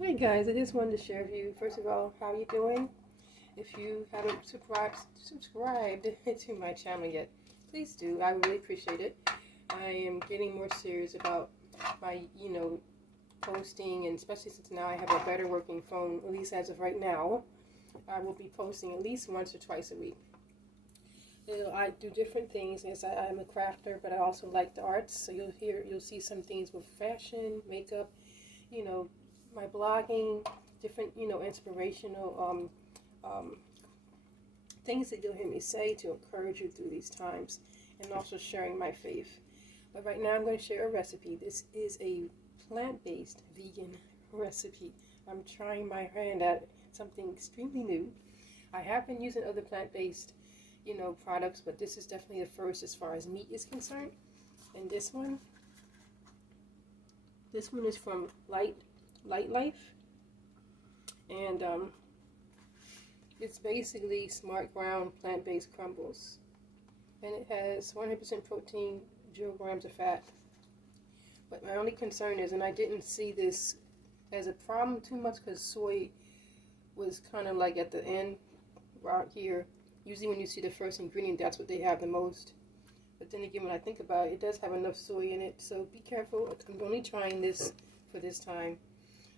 Hi guys, I just wanted to share with you, first of all, how you doing? If you haven't subscribed to my channel yet, please do. I really appreciate it. I am getting more serious about my, posting, and especially since now I have a better working phone, at least as of right now, I will be posting at least once or twice a week. I do different things as I'm a crafter, but I also like the arts, so you'll see some things with fashion, makeup, you know, my blogging, different, inspirational things that you'll hear me say to encourage you through these times, and also sharing my faith. But right now I'm going to share a recipe. This is a plant-based vegan recipe. I'm trying my hand at something extremely new. I have been using other plant-based, products, but this is definitely the first as far as meat is concerned. And this one is from Light Life, and it's basically smart ground plant-based crumbles, and it has 100% protein, 0 grams of fat. But my only concern is, and I didn't see this as a problem too much because soy was kind of like at the end right here. Usually when you see the first ingredient, that's what they have the most. But then again, when I think about it, it does have enough soy in it, so be careful. I'm only trying this for this time.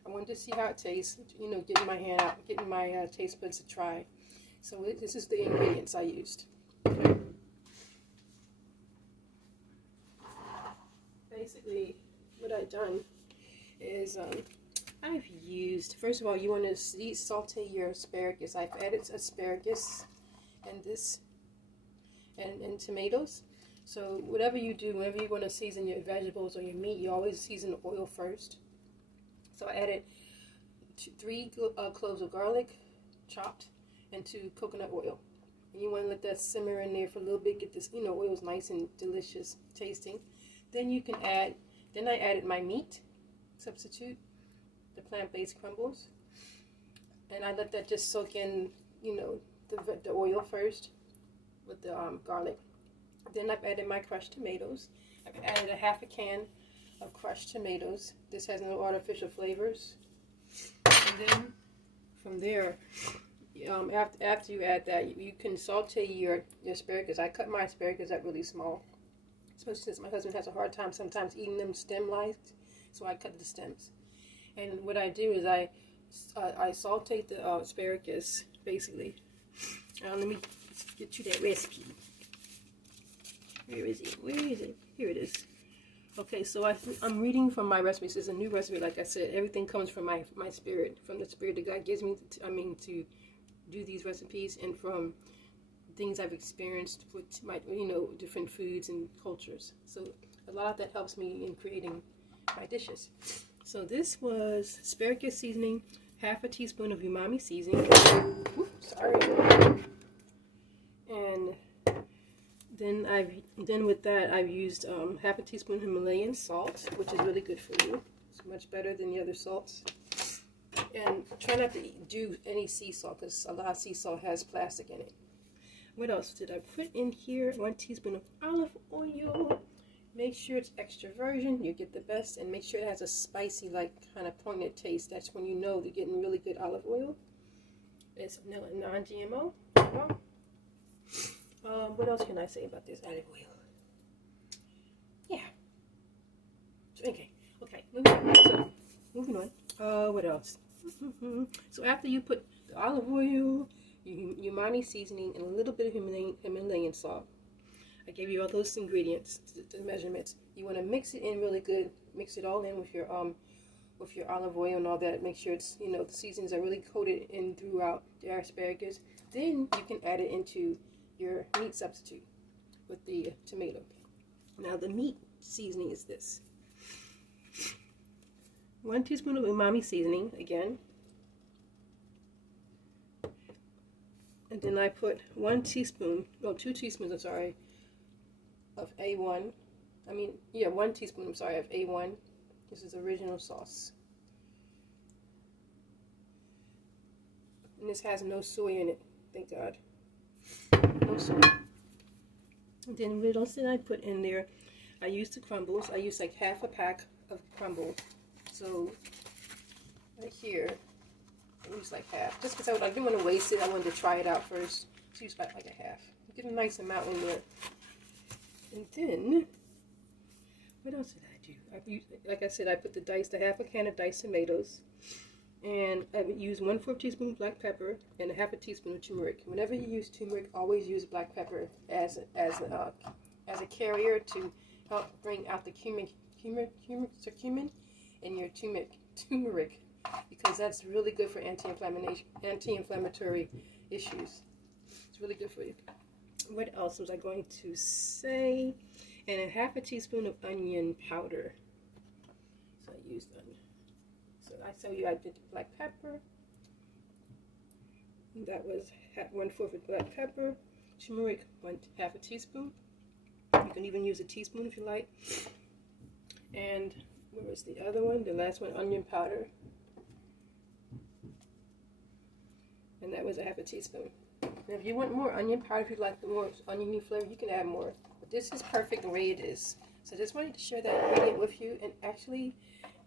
I wanted to see how it tastes, getting my hand out, getting my taste buds to try. So this is the ingredients I used. Basically, what I've done is I've used, first of all, you want to saute your asparagus. I've added asparagus and this and tomatoes. So whatever you do, whenever you want to season your vegetables or your meat, you always season the oil first. So I added 3 cloves of garlic, chopped, and 2 coconut oil. And you want to let that simmer in there for a little bit, get this, oil's nice and delicious tasting. Then you can add, then I added my meat substitute, the plant-based crumbles. And I let that just soak in, the oil first with the garlic. Then I've added my crushed tomatoes. I've added a half a can of crushed tomatoes. This has no artificial flavors. And then from there, after you add that, you can saute your asparagus. I cut my asparagus up really small, especially since my husband has a hard time sometimes eating them stem-like, so I cut the stems. And what I do is I saute the asparagus, basically. Let me get you that recipe. Where is it? Where is it? Here it is. Okay, so I'm reading from my recipe. This is a new recipe, like I said. Everything comes from my spirit, from the spirit that God gives me to do these recipes, and from things I've experienced with my, different foods and cultures. So a lot of that helps me in creating my dishes. So this was asparagus seasoning, half a teaspoon of umami seasoning. Oops, sorry. And then with that I've used half a teaspoon Himalayan salt, which is really good for you. It's much better than the other salts. And try not to do any sea salt because a lot of sea salt has plastic in it. What else did I put in here? 1 teaspoon of olive oil. Make sure it's extra virgin, you get the best, and make sure it has a spicy, like kind of poignant taste. That's when you know you're getting really good olive oil. It's non-GMO. What else can I say about this olive oil? Yeah. Okay. Moving on. What else? So after you put the olive oil, umami seasoning, and a little bit of Himalayan salt. I gave you all those ingredients, the measurements. You want to mix it in really good. Mix it all in with your olive oil and all that. Make sure it's, the seasonings are really coated in throughout the asparagus. Then you can add it into your meat substitute with the tomato. Now the meat seasoning is this. 1 teaspoon of umami seasoning again. And then I put 2 teaspoons, I'm sorry, of A1. 1 teaspoon, I'm sorry, of A1. This is original sauce. And this has no soy in it, thank God. No soy. And then what else did I put in there? I used the crumbles. I used like half a pack of crumbles. So right here. here. I use like half, just because I didn't want to waste it. I wanted to try it out first. So use like a half. Get a nice amount in there. And then, what else did I do? Like I said, I put the half a can of diced tomatoes, and I would use 1/4 teaspoon of black pepper and a half a teaspoon of turmeric. Whenever you use turmeric, always use black pepper as a carrier to help bring out the cumin in your turmeric, because that's really good for anti-inflammatory issues. It's really good for you. What else was I going to say? And a half a teaspoon of onion powder. So I used onion. So I tell you, I did the black pepper. That was 1/4 of black pepper. Turmeric, half a teaspoon. You can even use a teaspoon if you like. And where was the other one? The last one, onion powder. And that was a half a teaspoon. Now, if you want more onion powder, if you like the more oniony flavor, you can add more. But this is perfect the way it is. So I just wanted to share that ingredient with you and actually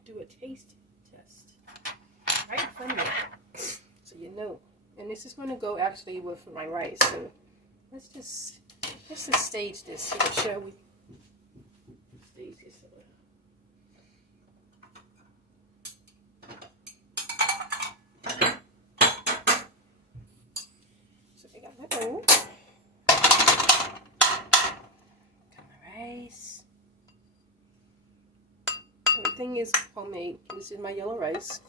do a taste test right in front of you, so you know. And this is going to go actually with my rice. So let's just stage this here, shall we? Stage this. So I got my bowl. Got my rice. Everything is homemade. This is my yellow rice.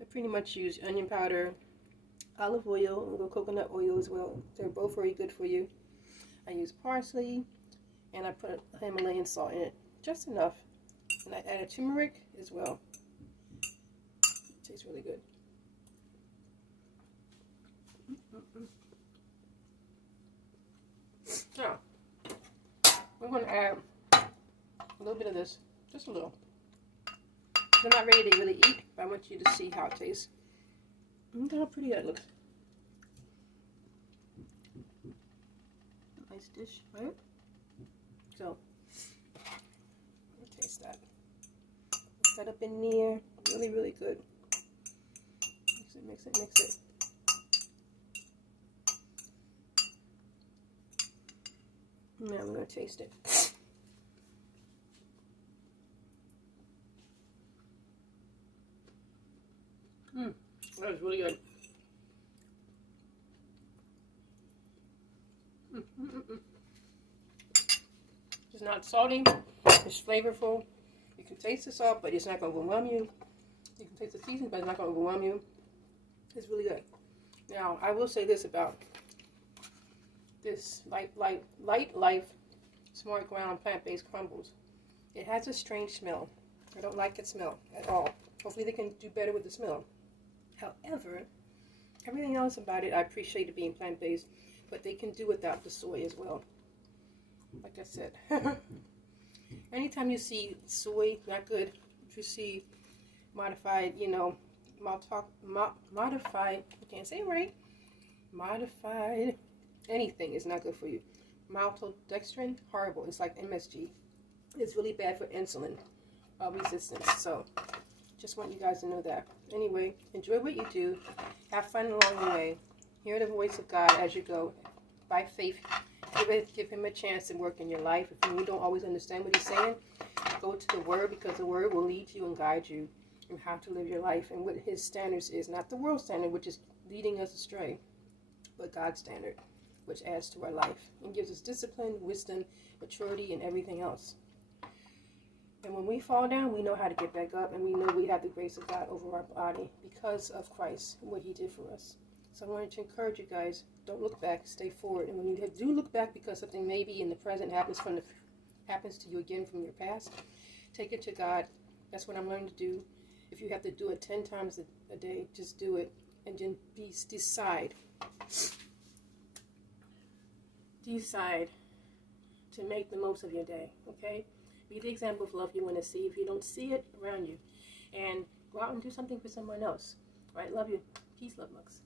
I pretty much use onion powder, olive oil, and a little coconut oil as well. They're both very good for you. I use parsley, and I put Himalayan salt in it, just enough. And I added turmeric as well. It tastes really good. Now, we're going to add a little bit of this, just a little. I'm not ready to really eat, but I want you to see how it tastes. Look how pretty that looks. Nice dish, right? So, let me taste that. Mix that up in there. Really, really good. Mix it, mix it, mix it. Now I'm going to taste it. That was really good. It's not salty. It's flavorful. You can taste the salt, but it's not going to overwhelm you. You can taste the seasoning, but it's not going to overwhelm you. It's really good. Now, I will say this about this Light Life Smart Ground Plant-Based Crumbles. It has a strange smell. I don't like its smell at all. Hopefully they can do better with the smell. However, everything else about it, I appreciate it being plant-based, but they can do without the soy as well. Like I said, anytime you see soy, not good. If you see modified, modified, I can't say it right, modified anything is not good for you. Maltodextrin, horrible. It's like MSG. It's really bad for insulin resistance. So, just want you guys to know that. Anyway, enjoy what you do. Have fun along the way. Hear the voice of God as you go. By faith, give him a chance to work in your life. If you don't always understand what he's saying, go to the Word, because the Word will lead you and guide you in how to live your life and what his standards is. Not the world standard, which is leading us astray, but God's standard, which adds to our life and gives us discipline, wisdom, maturity, and everything else. And when we fall down, we know how to get back up, and we know we have the grace of God over our body because of Christ and what he did for us. So I wanted to encourage you guys, don't look back, stay forward. And when you do look back because something maybe in the present happens to you again from your past, take it to God. That's what I'm learning to do. If you have to do it 10 times a day, just do it. And then decide to make the most of your day, okay? Be the example of love you want to see. If you don't see it around you, and go out and do something for someone else. All right, love you. Peace, love, mugs.